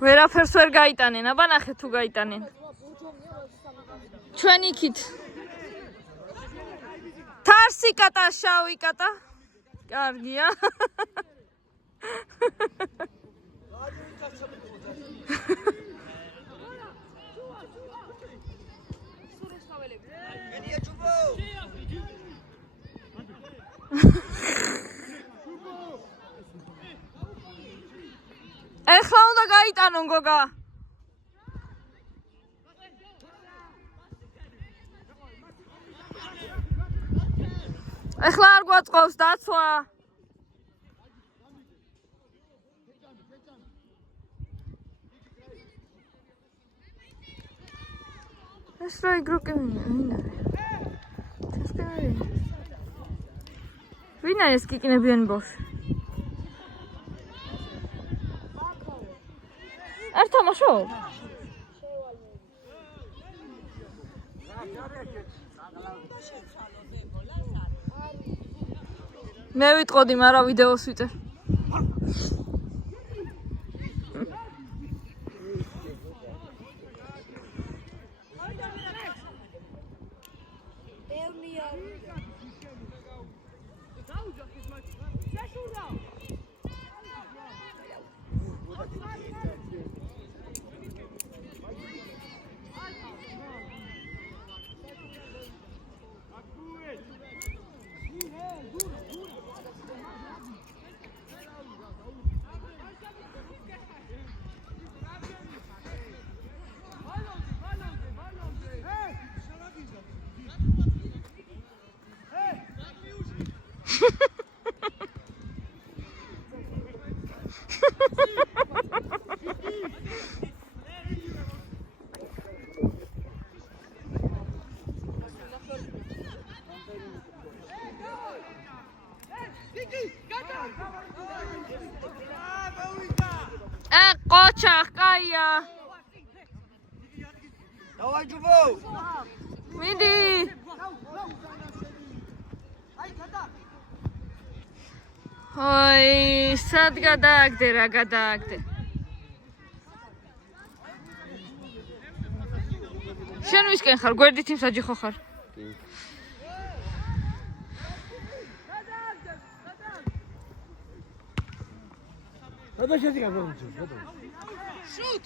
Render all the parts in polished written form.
ვერაფერს ვერ გაიტანენ, აბა ნახე თუ გაიტანენ. ჩვენ იქით. თარსი კატა, შავი კატა. კარგია. ეხლა უნდა გაიტანონ გოგა. ეხლა არ გვაწყობს დაცვა. ეს რა იგროკი ვინ არის? ვინ არის კიკნებიანი ბავშვი? არ თამაშობ? მე ვიტყოდი, მაგრამ ვიდეოს ვიწერ. Qochaq, qayya. Davay Jubo. Mindi. Ой, sad გადააგდე, რა გადააგდე. შენ ვისკენ ხარ, გვერდით იმსაჯი ხო ხარ? Shoot!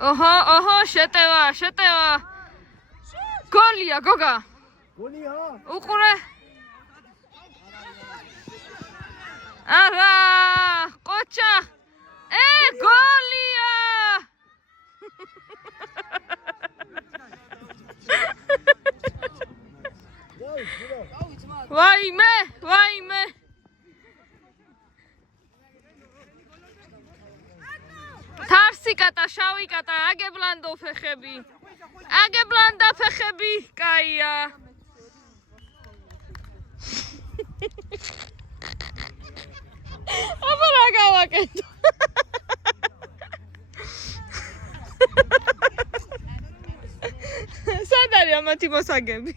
ოჰო, შეტევა. გოლია, გოგა. გოლია. უყურე. არა, ყოჩა. გოლია. ვაიმე. თარსი კატა, შავი კატა, აგებლანდო ფეხები. აგებლანდა ფეხები, კაია. აბა რა გავაკეთო? სად არის ამათი მოსაგები?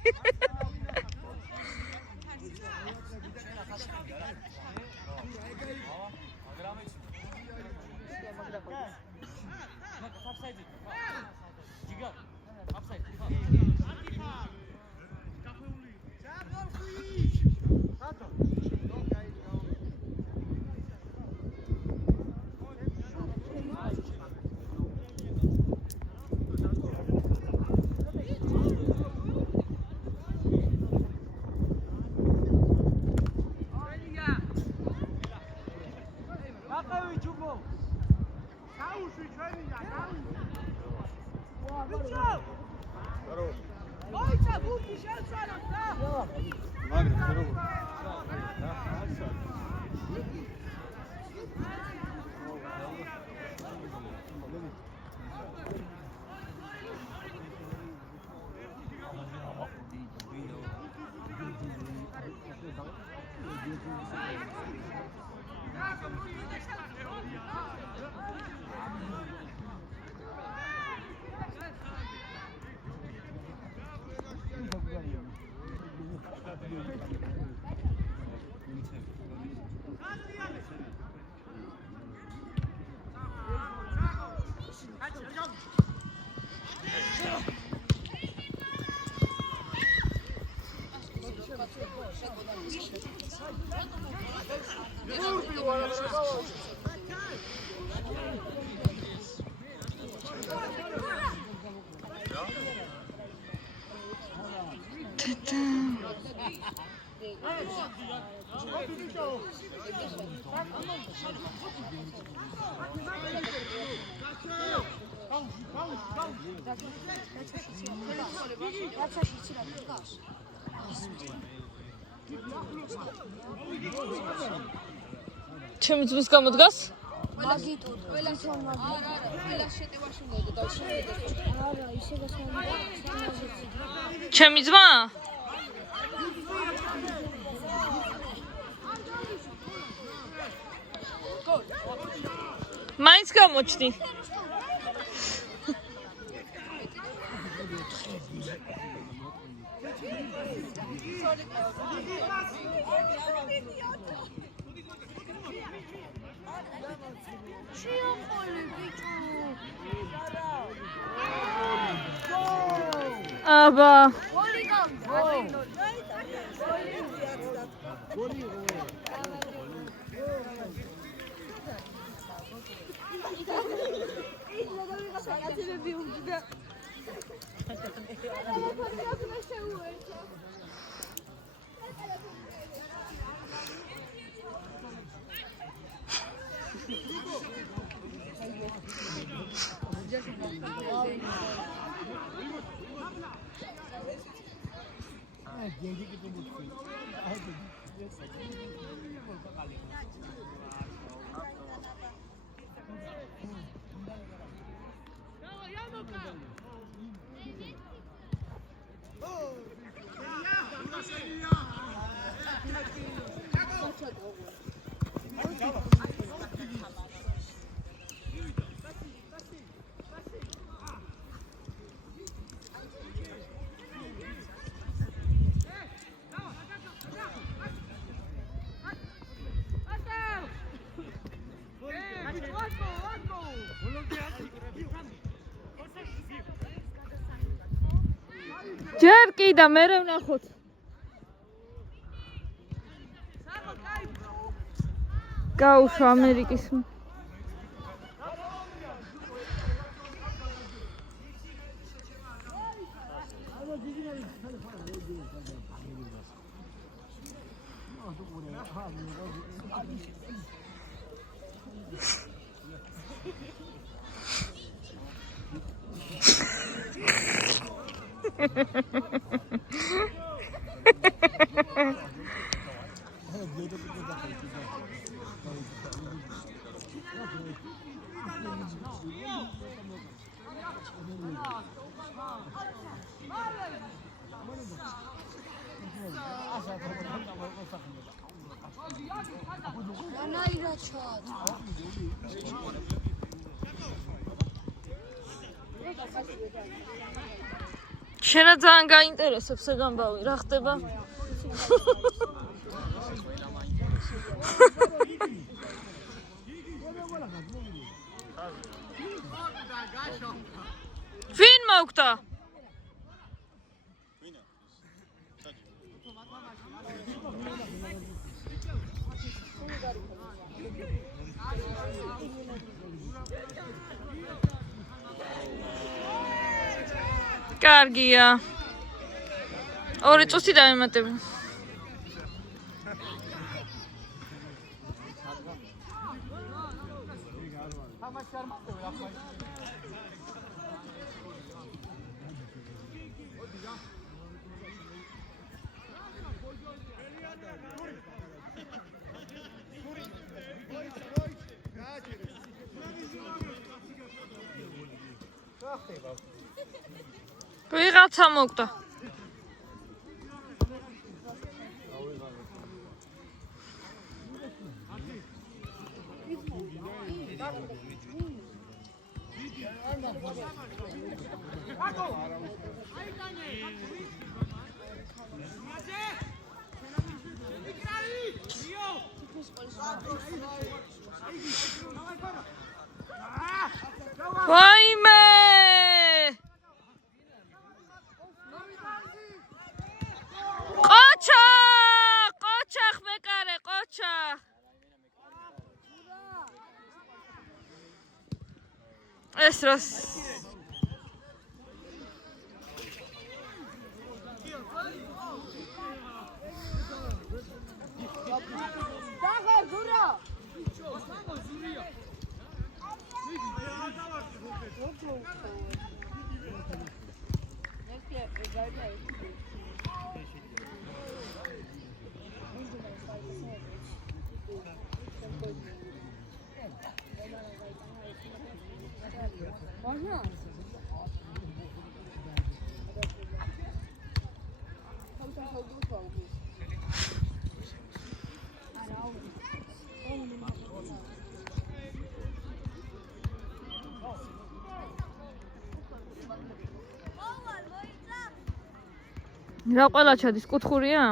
ჩემი ძმის გამოდგას? მაგიტურ, ყველას რომ მაგიტურ. არა, ყველას შეტევაში უნდა და შეიძლება. არა, ისე გასაგებია. ჩემი ძმა? მაინც გამოჩდი. აბა ჯერ კი და მერე ვნახოთ. გაუშვა ამერიკის. შენ ძალიან გაინტერესებს ეგ ამბავი, რა ხდება? ვინ მოგდა? კარგია. ორი წუთი დავემატებ. ვიღაცა მოგდა. ვაიმე! ყოჩა! ეს რას დაღა ზურა Можно? რა ყველა ჩადის კუთხურია?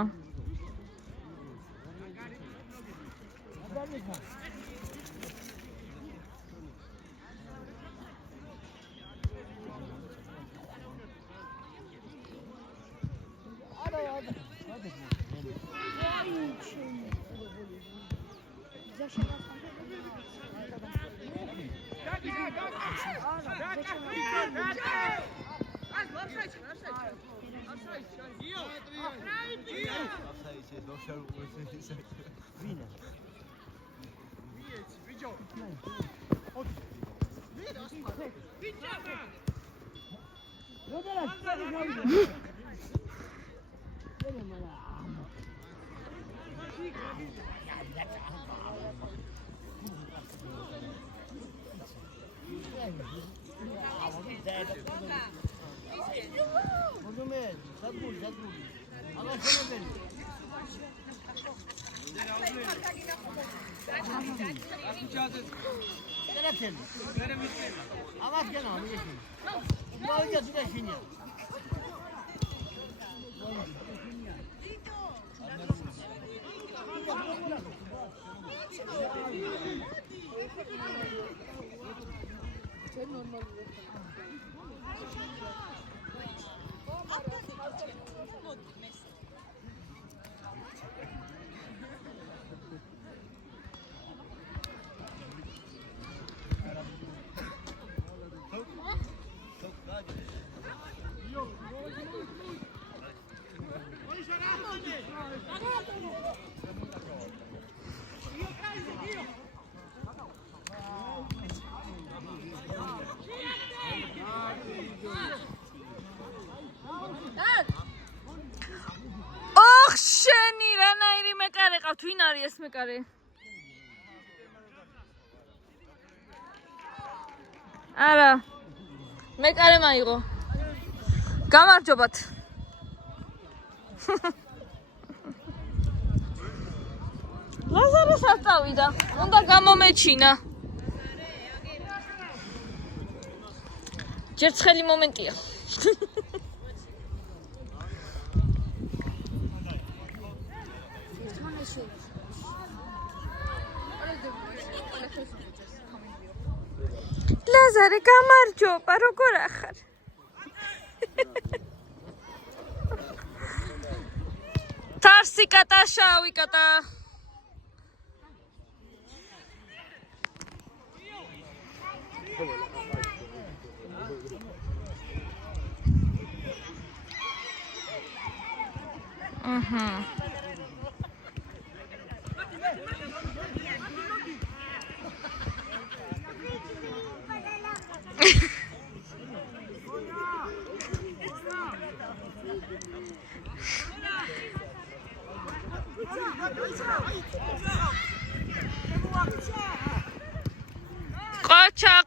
Twin არის ეს მეკარე? არა. მეკარე მაიღო. გამარჯობათ. ლაზარეს არ წავიდა. უნდა გამომეჩინა. ჯერ ცხელი მომენტია. ლაზარე გამარჯობა, როგორ ახარ? თარსი კატა, შავი კატა.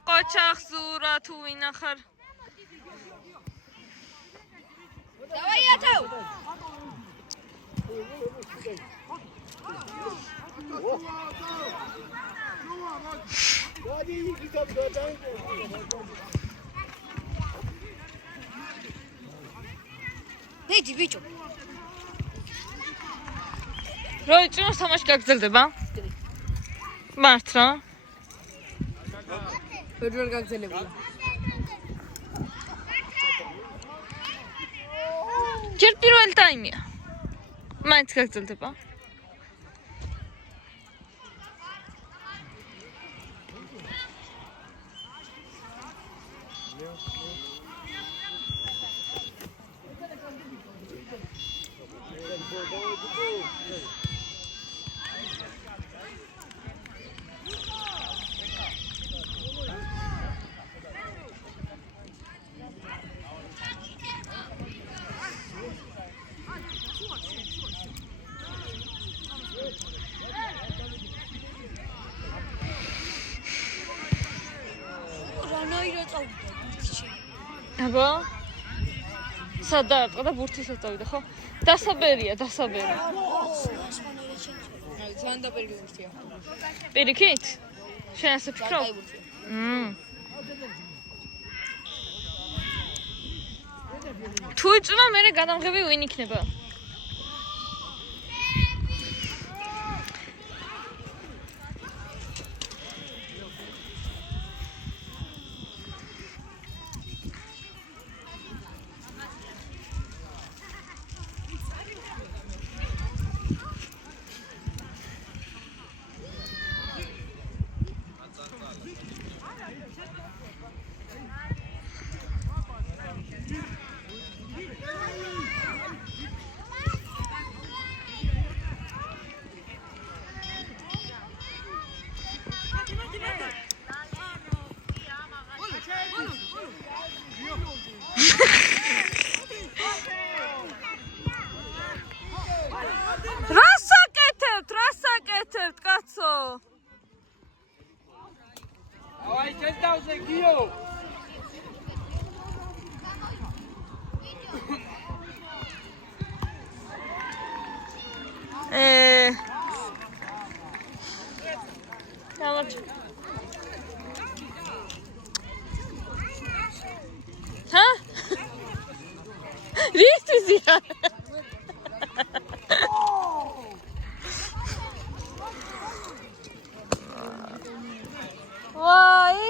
Qochaq zura tu vinaxar. Давай ятау. Дэйди ბიჭო. როი წინოს თამაში გაგრძელდება? მართ რა. ვერ გაგრძელებულა. ჯერ პირველი ტაიმია. მაინც გაგრძელდება. აბა სადაარტყა და ბურთისაც წავიდა ხო? დასაბერია. ძალიან დაბერგი ბურთია. პირიქით? შენ ასე ფიქრობ? თუ იწვნა მერე გადამღები ვინ იქნება? რასაკეთებთ, კაცო? Давай, ჩესდავზე გიო. დავარჩ. ჰა? რისთვის? ვაი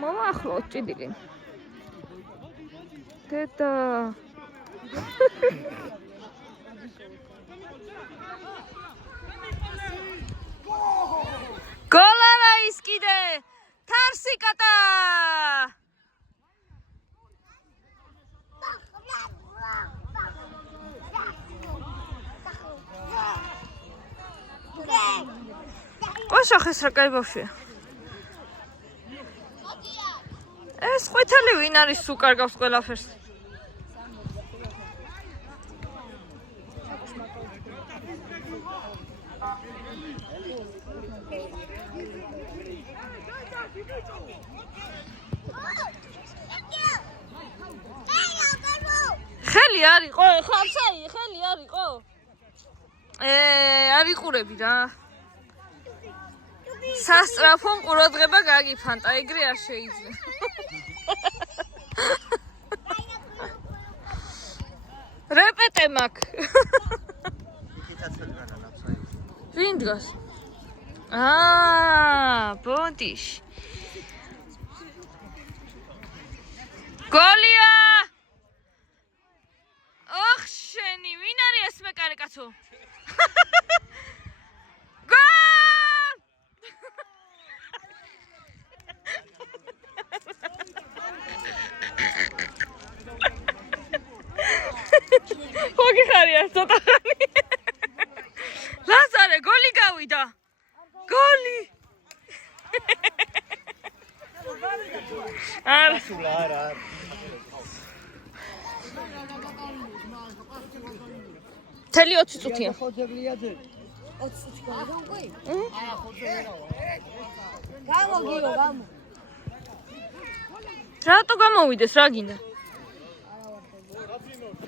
მამა ახლა ჭიდილი დედა გოლარა ის კიდე თარსი კატა ოშახეს რა კაი ბავშვია ეს ყვითელი ვინ არის სულ კარგავს ყველაფერს ხელი არისო ხარსაი ხელი არისო არიყურები რა სასწრაფო ყურადღება გაგიფანტა ეგრე არ შეიძლება რეპეტე მაქ ვინ დგას ბოდიშ გოლია ოხ შენი ვინ არის ეს მეკარე კაცო გოლ ხოგი ხარია ცოტა ხანი ლაზარე გოლი გავიდა გოლი არა თელი 20 წუთია. 20 წუთი გავიგოი? არა, ხოჯე გამოგიო, გამო. რატო გამოვიდეს, რა გინდა?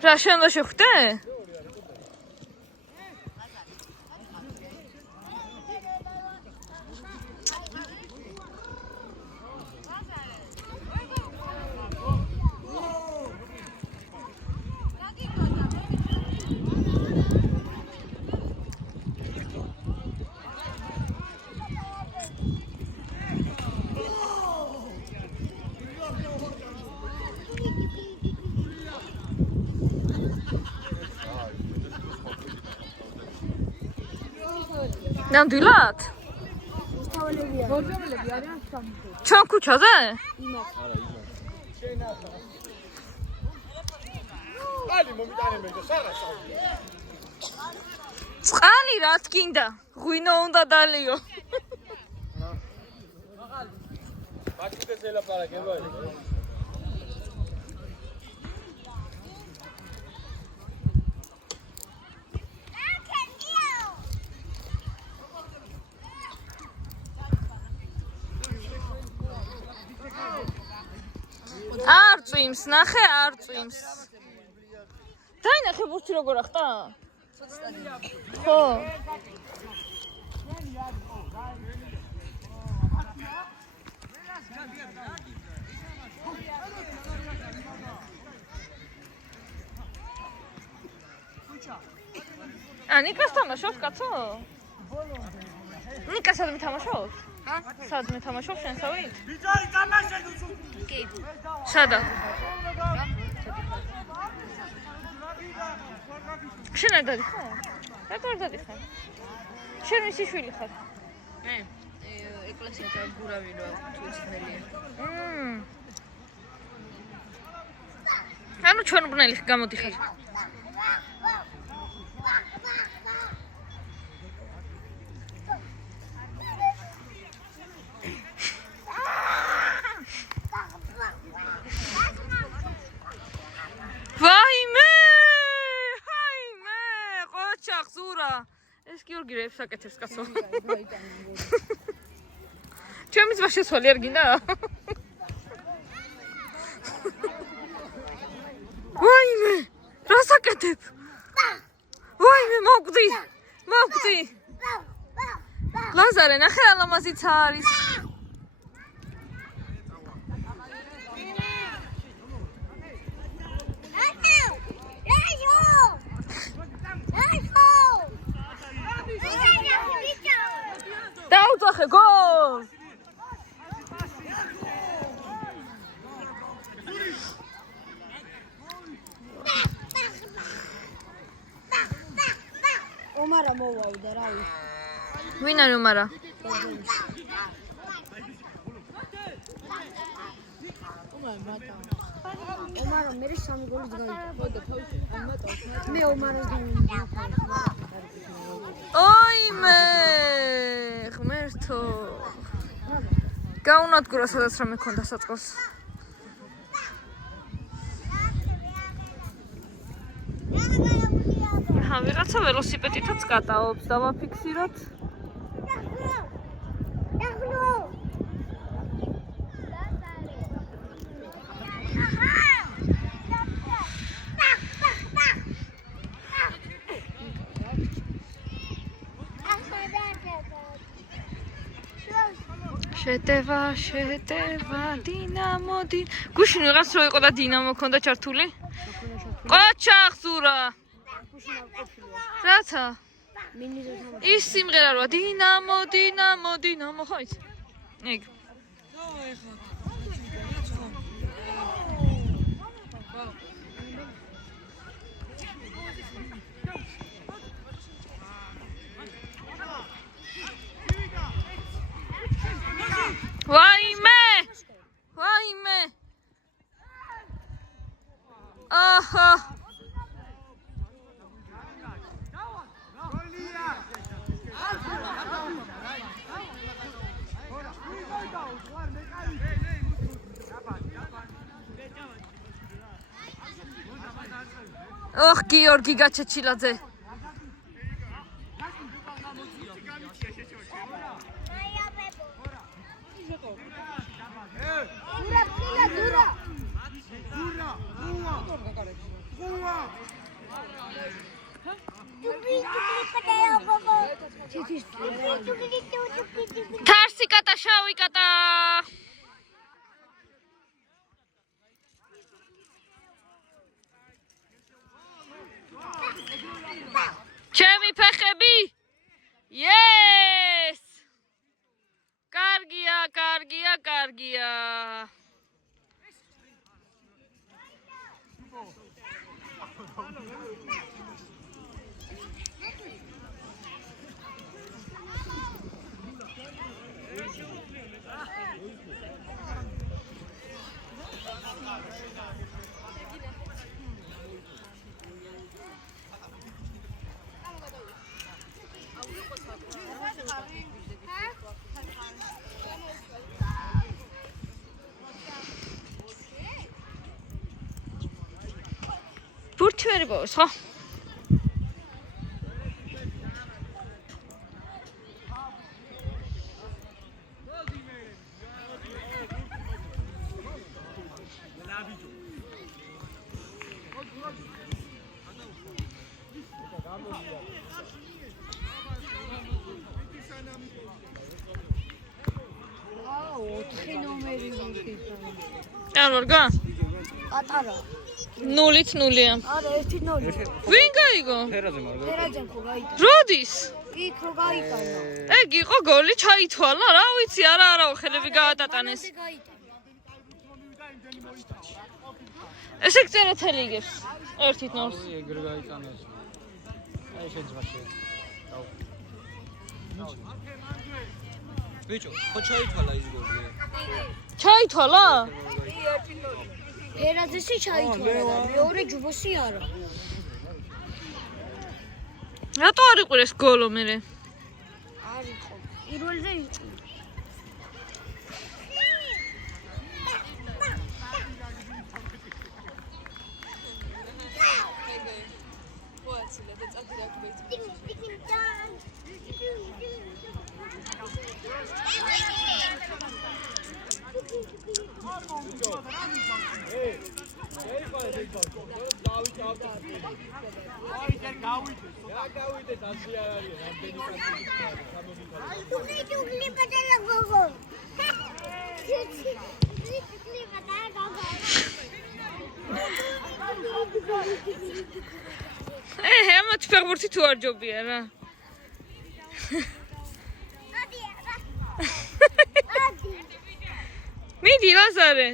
რა შენ და შეხვდე? ნამდვილად? ბორჯომელები არიან სამი. ჩვენ ქუჩაზე? ალი მომიტანებენ და საღასავ. წყალი რაც გინდა? ღვინო უნდა დალიო. მაკიდეს ელაპარაკება. არ წვიმს, ნახე, არ წვიმს. დაინახე ბურთი როგორ ახტა? ხო. ნიკას თამაშობს, კაცო? ნიკა სადმე თამაშობს? სადმე თამაშობს შენსავით? ბიჭარი თამაშე თუ კი. სადა? შენ არ დადიხარ? რატო არ დადიხარ? შენ მისი შვილი ხარ? მე ეკლესიათა გურავი რა თუცნელია. ანუ ჩვენ უბნელი გამოდიხარ. ეს გიორგი რეებს აკეთებს კაცო. ჩემი ძმა შეცვალე არ გინდა? ვაიმე, რას აკეთებ? ვაიმე, მოვკვდი. ლაზარე, ნახე რა ლამაზიც არის. დაუძახე გოლ! ომარა მოვაიდა რა ვიცი. ვინ არის ომარა? ომარა მე სამი გოლი გაიტანა. მე ომარას დავინახე. ოიმე! ღმერთო. გაუნადგურა სადაც რამე ქონდა საწყოს. ვიღაცა ველოსიპედითაც კატაობს, დავაფიქსიროთ. შეტევა დინამო გუშინ ვიღაც რო იყო და დინამო ქონდა ჩართული? ყოჩახზურა. რაცა? ის სიმღერა როა დინამო ხო იცი? ეგ. ვაიმე! აჰა! ოხ, გიორგი გაჩეჩილაძე. თარსი კატა, შავი კატა. ჩემი ფეხები? Yes! კარგია. ერთი ვერ იპოვეს, ხო? არ ვარგა? პატარა. 0-ით 0-ია. არა, 1-0. ვინ გაიგო? ფერაძემ ფერაძემ ხო გაიტანა. როდის? იქ რო გაიტანა. ეგ იყო გოლი, ჩაითვალა, რა ვიცი, არა, ხელები გაატატანეს. ესე წერეთელი იგებს. 1-0. ეგრე გაიტანეს. აი შეიძლება ბიჭო, ხო ჩაითვალა ის გოლი? ჩაითვალა? ფერაძესი ჩაითვალა, მეორე ჯუბოსი არა. რატო არ იყვირეს გოლო მერე? არ იყო. პირველზე იყო. ამათ ფეხბურთი თუ არ ჯობია რა. მიდი ლაზარე.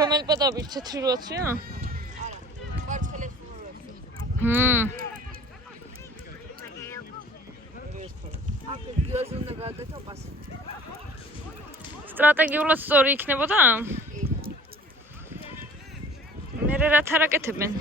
რომელი პატაბი თეთრი როაცია? სტრატეგიულად სწორი იქნებოდა? მერე რაც არ აკეთებენ?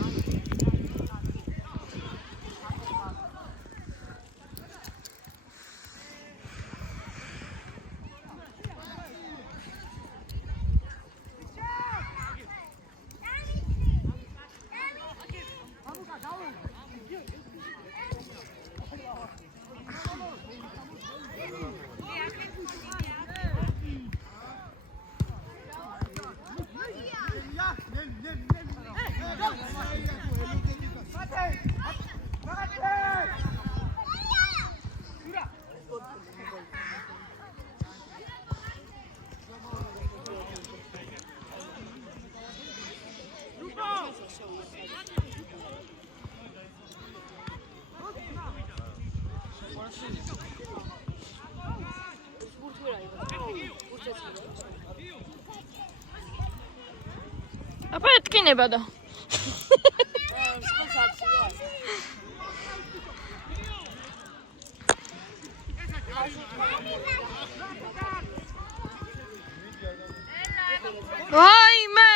აბა ეთკინება და ვაიმე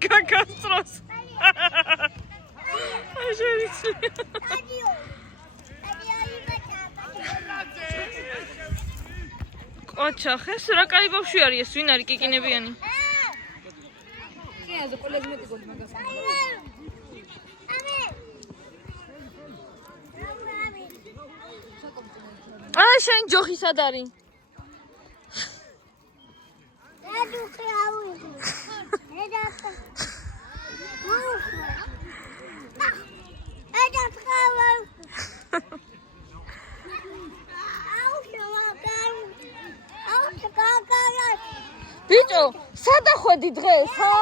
Kakastros. Qocha, ხეს რა კაი ბავშვი არის ეს, ვინ არის კიკინებიანი? აზო კოლეჯ მეტი გოლი მაგას. აი შენ ჯოხი სად არის? ბიჭო, სადა ხვედი დღეს, ჰა?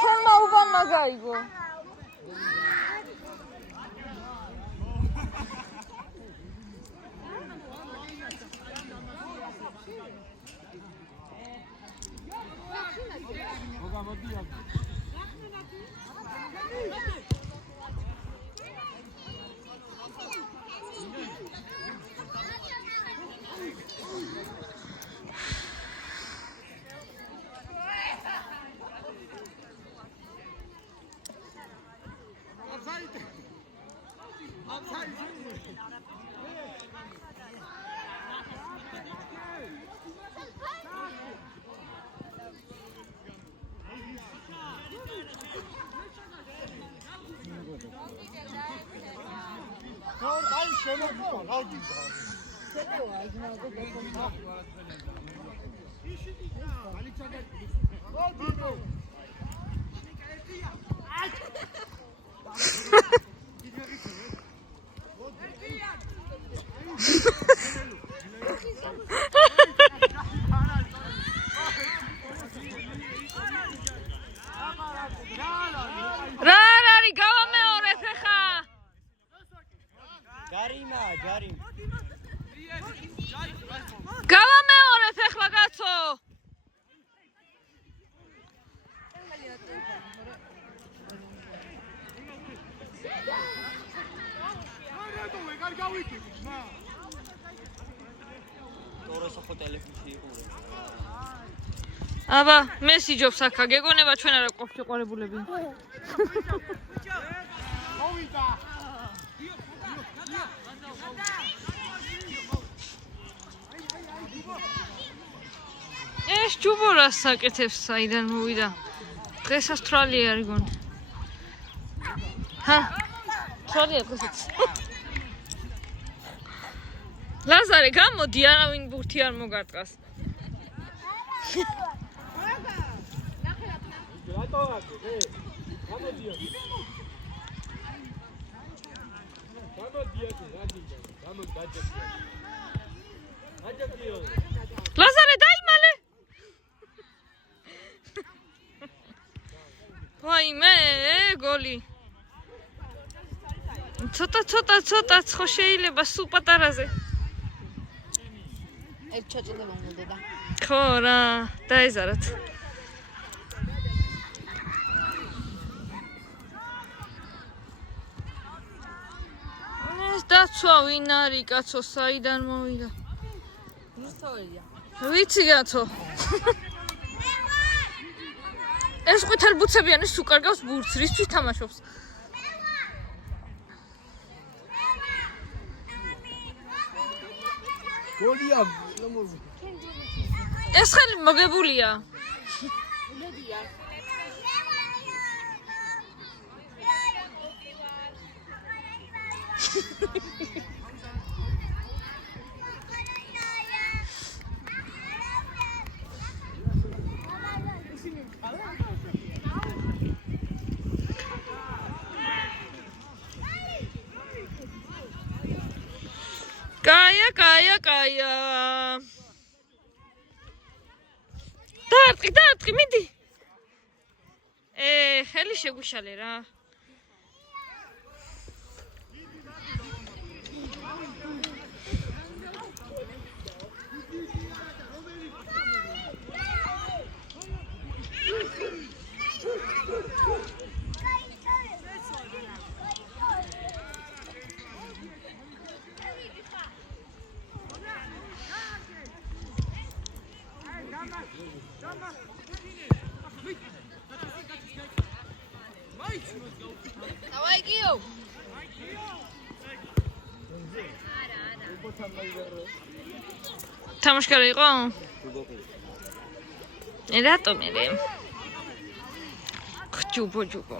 თემა უბანმა გაიგო. გავამეორებ ახლა კაცო. აბა, მესიჯობს აქა, გეგონება ჩვენ არა ყოფილი ყურებულები. ეს ჯუბორას საკეთებს საიდან მოვიდა. დღესაც თვალია არ გონი. ჰა? თვალია დღესაც. ლაზარე, გამოდი, არავინ ბურთი არ მოგარტყას. ლაზარე, დაიმალე. ვაიმე, გოლი. ცოტა ხო შეიძლება სულ პატარაზე. ერთ ჩაწოდება მომდოდა. ხო რა, დაეზარათ. ეს დაცვა ვინ არის კაცო, საიდან მოვიდა? რუსთაველია. ვიცი კაცო. ეს ყვითელ ბუცებიანი სულ კარგავს ბურთს, რისთვის თამაშობს? გოლია. ეს ხელი მოგებულია. კაია. დაარტყი, მიდი. ხელი შეგვიშალე რა. Давай, Гио! თამაშკარი იყო? რატომ მე? ჯუბო.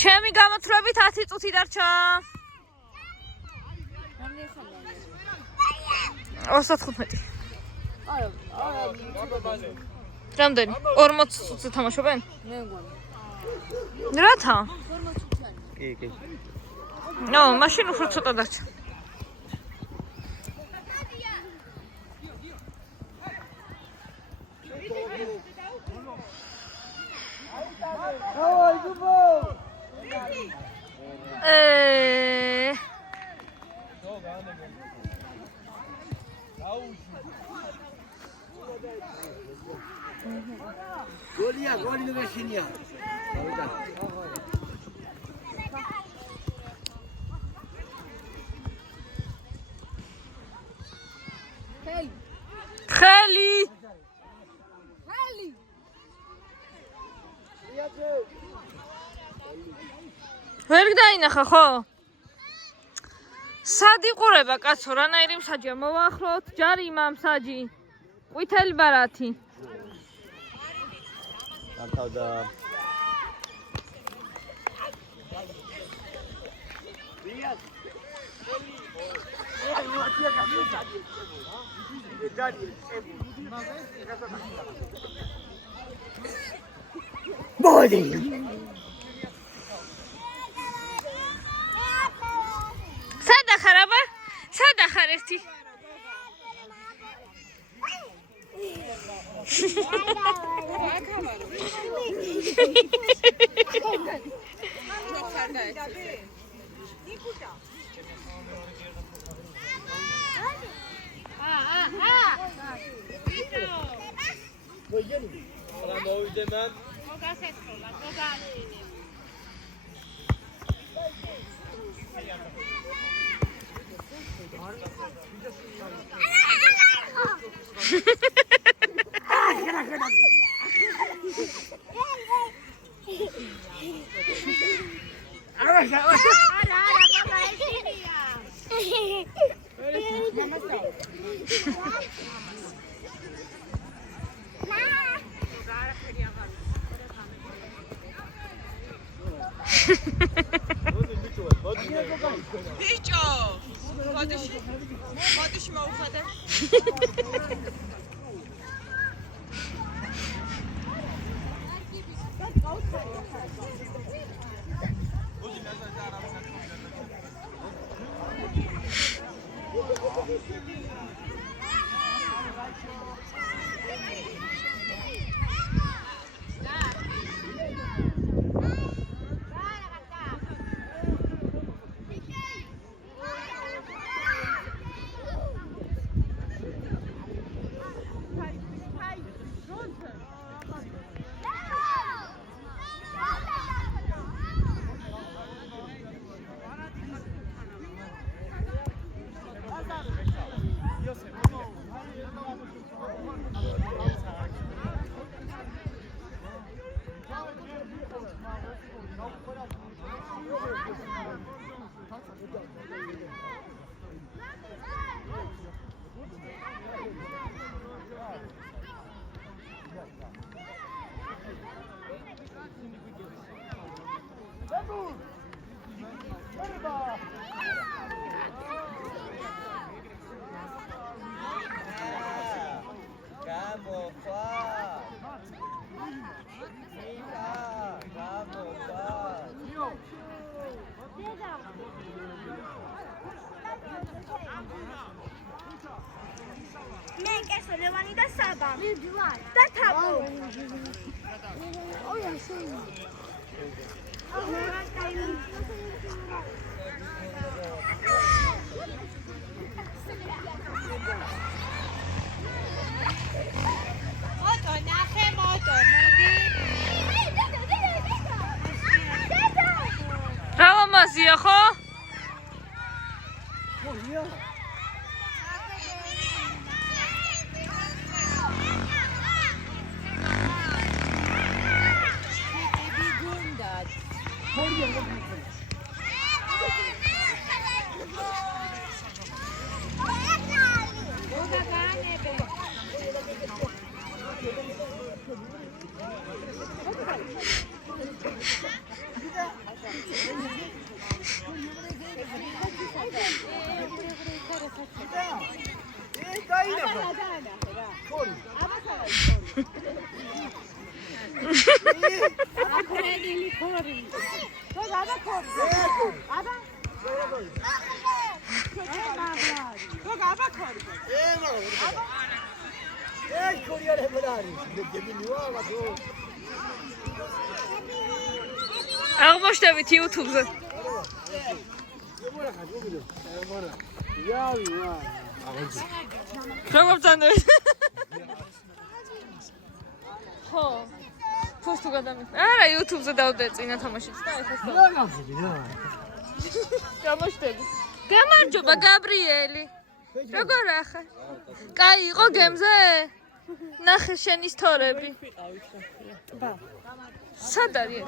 ჩემი გამოთვლებით 10 წუთი დარჩა. 35. რამდენი? 40 წუთი თამაშობენ? მე მგონი. რათა? 40 წუთიანი. კი. ნო, მაშინ უფრო ცოტა დარჩა. გოლი მაშინია. ხელი. ვერ დაინახა ხო? სად იყურება კაცო, რანაირი მსაჯია? მოვახლოთ ჯარი იმამ მსაჯი. ყვითელი ბარათი. ათავდა სადა ხარ ერთი? მოვიდე მან. ბიჭო, მოდიში მოვხადე. რამაზია ხო? აღმოჩნდებით YouTube-ზე. როგორ ბრძანდებით? ხო. ფოს თუ გადამიხ. არა, YouTube-ზე დავდე წინა თამაშიც და ეხლა. გამოჩნდები. გამარჯობა, გაბრიელი. როგორ ახარ? კაი იყო გემზე? ნახე შენი სტორები. სად არის?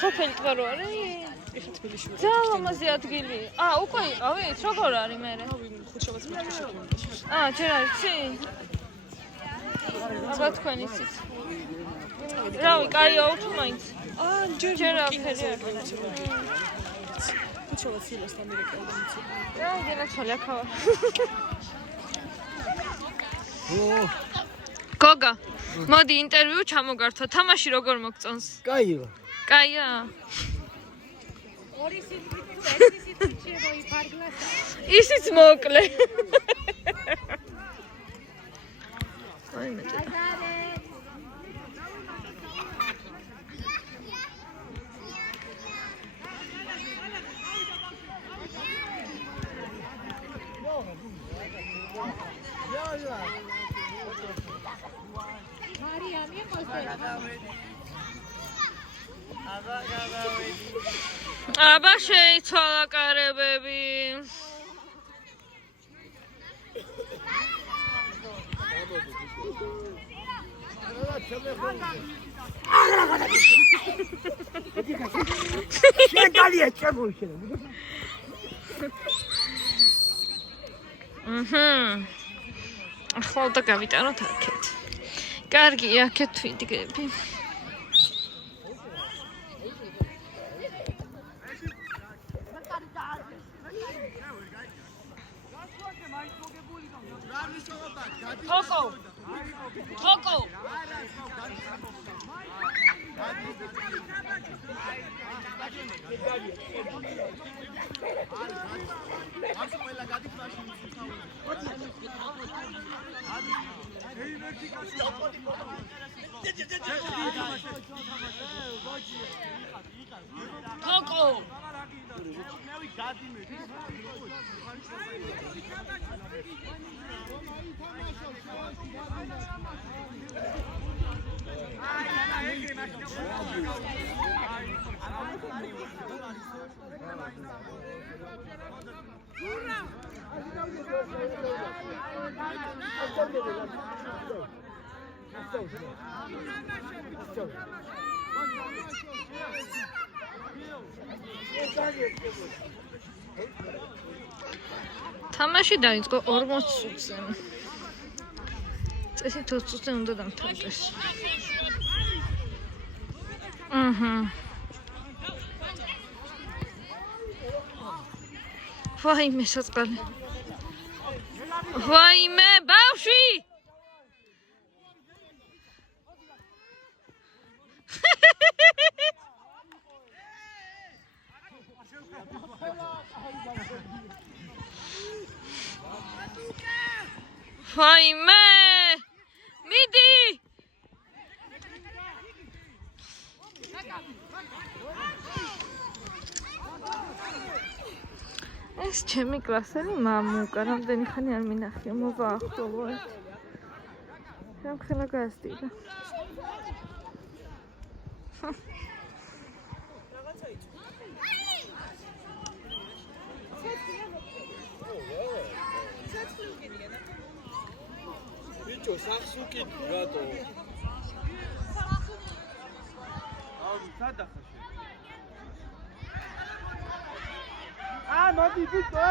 სოფელი ტბა რო არის? ძალიან ლამაზი ადგილი. უკვე იყავით? როგორ არის მერე? ჯერ არ იცი? აბა თქვენ იცით. რავი, კაია თუ მაინც. ჯერ არაფერი არ ვიცი. გენაცვალე აქ ვარ. გოგა, მოდი ინტერვიუ ჩამოგართვა. თამაში როგორ მოგწონს? კაია. კაია. ორი სიტყვით თუ ერთი სიტყვით შემოიფარგლას. ისიც მოკლე. აი მე. აბა შეიცვალა კარებები. ახლა და გავიტანოთ აქეთ. კარგია, აქეთ ვიდგები. Coco. თამაში დაიწყო 40 წუთზე. წესით 20 წუთზე უნდა დამთავრდეს. ვაიმე საწყალი. ვაიმე ბავშვი! ვაიმე! მიდი! ეს ჩემი კლასელი მამუკა, რამდენი ხანი არ მინახია, მოვაახლოვოთ. რამხელა გასდიდა. ბიჭო, სახსუკით რატო? სადახა შე? მოდი ბიჭო,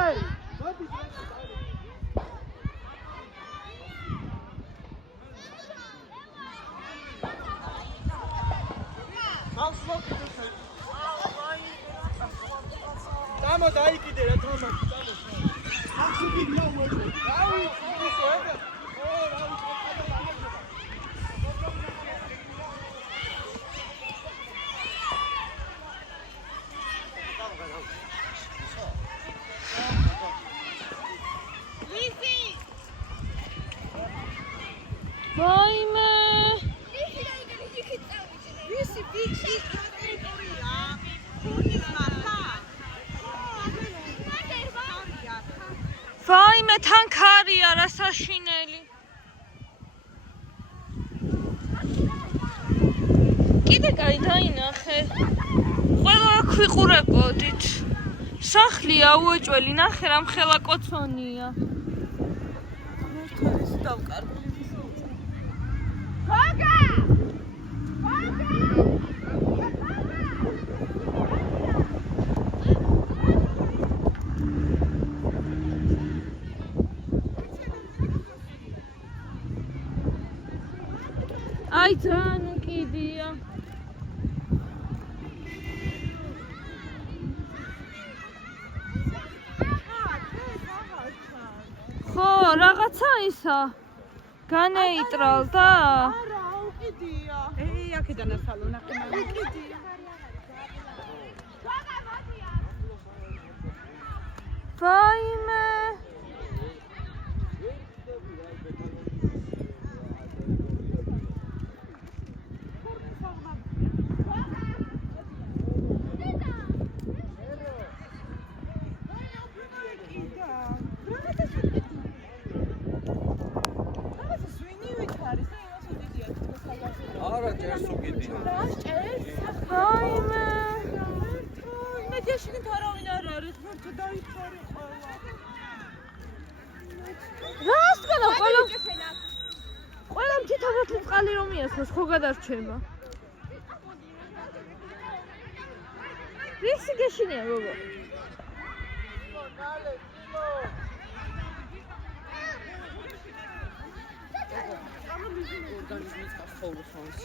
მოდი. Tamo daí que dele, tamo. Axuki não, mano. Ai, isso é. ვაიმე თან ქარია რა საშინელი. კიდე კაი დაინახე. ყველა აქ ვიყურებოდით. სახლია უეჭველი, ნახე რამ ხელა კოცონია. ეს დავკარგე. გოგა! აი ძალიან უკიდია. ხო, რაღაცა ისა. განეიტრალდა? არა, უკიდია. აქედან ასალო ნახე მაგრამ უკიდია. ვაიმე. არა ჭერს უკიდია. ვაიმე. მედიაში თარავინ არ არის, მოიწე დაიხარე ყველა. რასკენა ყველა თითოეულ წყალი რომ იასოს, ხო გადარჩება. რისი გეშინია გოგო? ორგანიზმის გასწავლოს ხავს.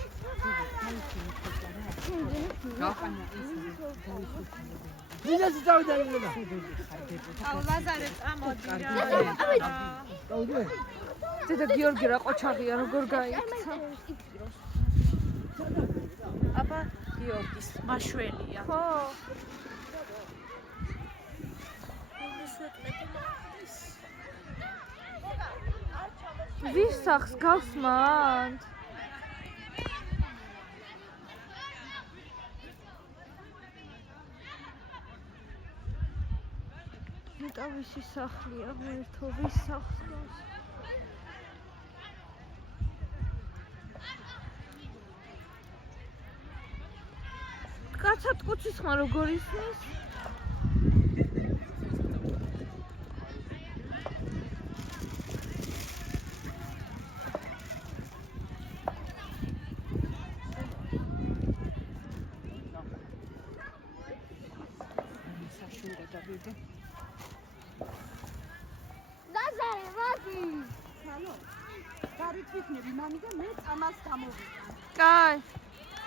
მინას წავიდანილა. აუ ლაზარე წამოდი რა. დედა გიორგი რა ყოჩაღია როგორ გაიქცა. აბა გიორგის მაშვენია. ხო. ვის სახს გავს მან? ნეტავისი სახლია, ღერთო ვის სახს გავს? კაცა ტყუცის ხმა როგორ ისმის? ლაზარე, მოდი. ჩალო. გარეთ ვიქნები მამი და მე წამას გამოვიდა. კაი.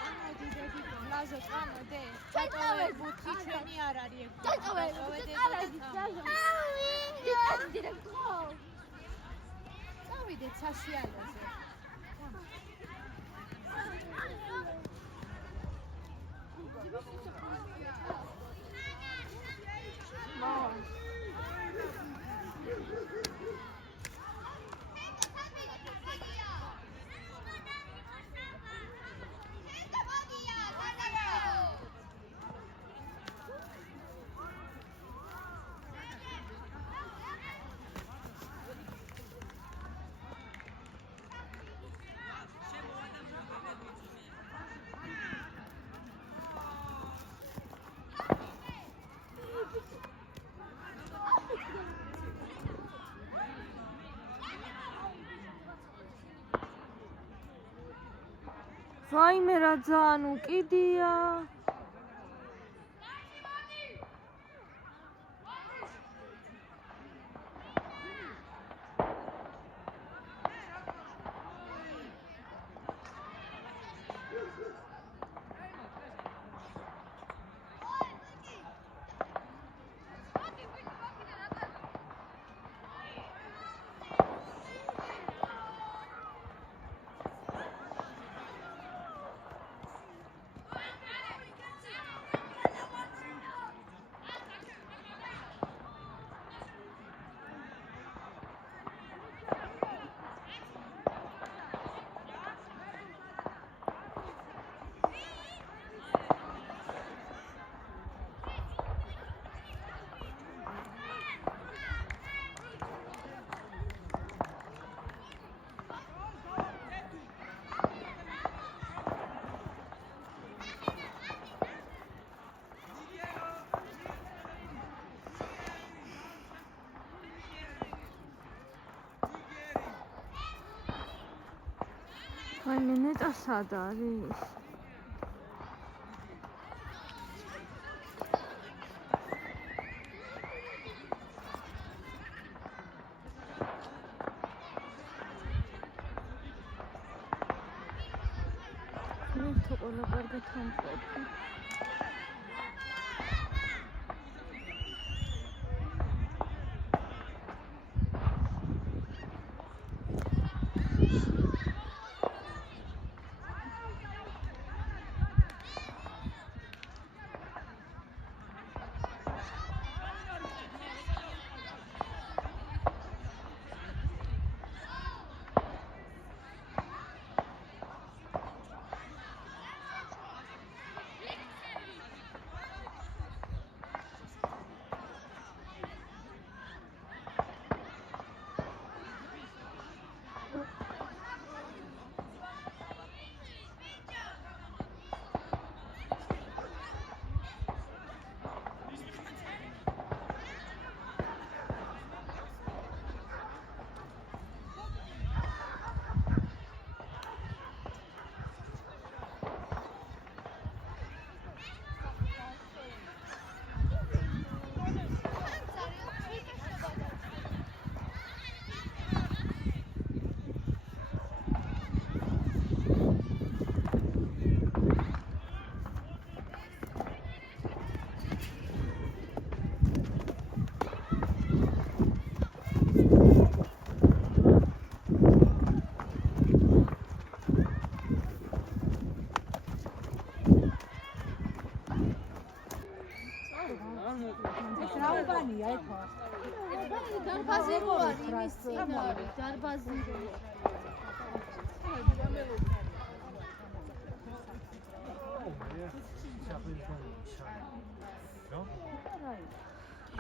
ამოდი დედი, ლაზო წამოდე. დაწოვე ბუთი ჩვენი არ არის ეგ. დაწოვე დედი, ლაზო. დირექტო. წავიდეთ საშიალოზე. ვაიმე რა ძალიან უკიდია. აი მე ნეტა სად არის? მე თუ ყველა კარგად ამყოფი.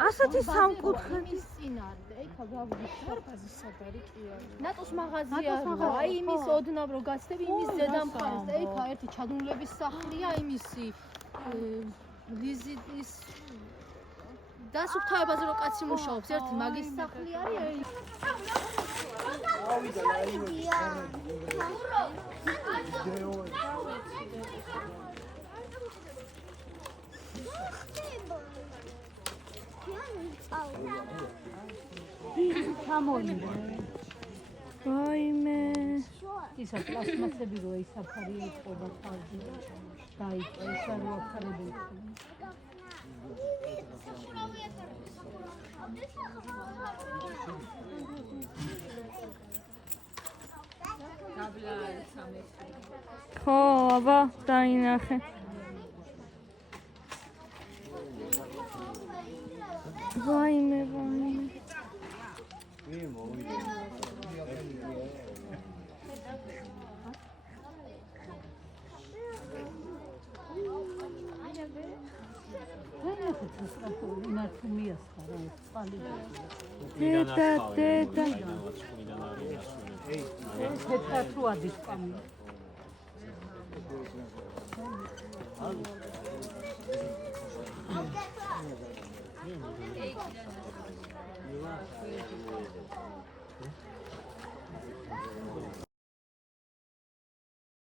ასეთი სამკუთხედის წინარე, ეხა გავიგე დარბაზის სადარი კი არის. ნატოს მაღაზია, აი იმის ოდნავ რო გაცდები იმის ზედა მხარეს და ეხა ერთი ჩადუნლების სახლია იმისი ლიზის დასუფთავებაზე რო კაცი მუშაობს, ერთი მაგის სახლი არის. ვაიმე ისა პლასმასები რო ისაფარი ეწყობა თავზე დაიწყო ისა რო ახარებულ ხო აბა დაინახე ვაიმე დედა